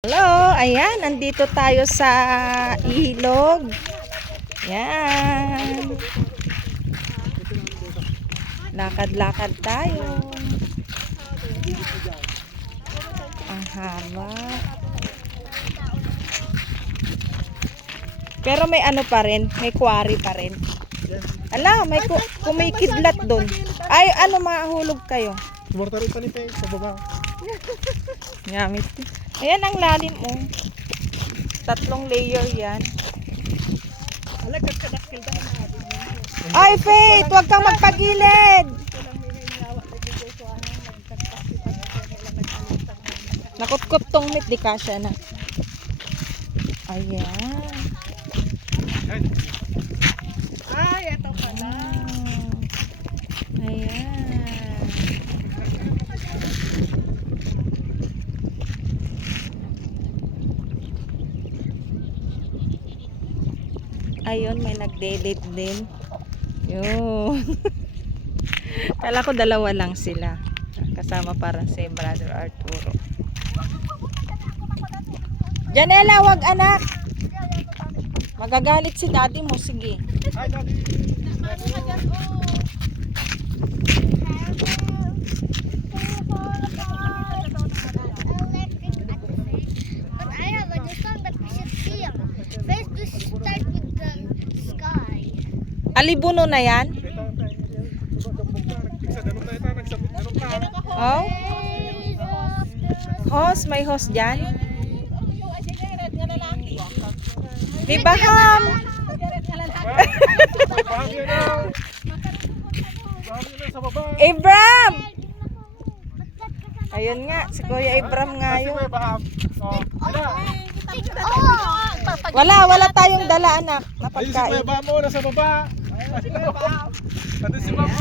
Hello, ayan, nandito tayo sa ilog. Yan. Lakad-lakad tayo. Ang haba. Pero may ano pa rin, may quarry pa rin. Ala, may kumikidlat doon. Ay, ano, mahulog kayo. Mortar pa ni Peng sa baba. Gamit. Ayan ang lalim, oh. 3 layer yan. Ay, Faith, huwag kang magpagilid. Nakutkot tong mit, di kasya na. Ayan. Ay, ito pala. Ayan. Ayun, may nag-delete din. Yun. Kala ko dalawa lang sila. Kasama parang si Brother Arturo. Janela, wag anak. Magagalit si daddy mo. Sige. Hi, Daddy. But I have a new song that we should sing. First, we should start with the sky. Alibuno na yan? Oh? Hose? May hose dyan? May baham! Abram! Ayun nga, si Kuya Abram nga yun. Wala tayong dala anak na Ayun si pagkain. Kuya Bamo, nasa baba. Nandun si Bamo.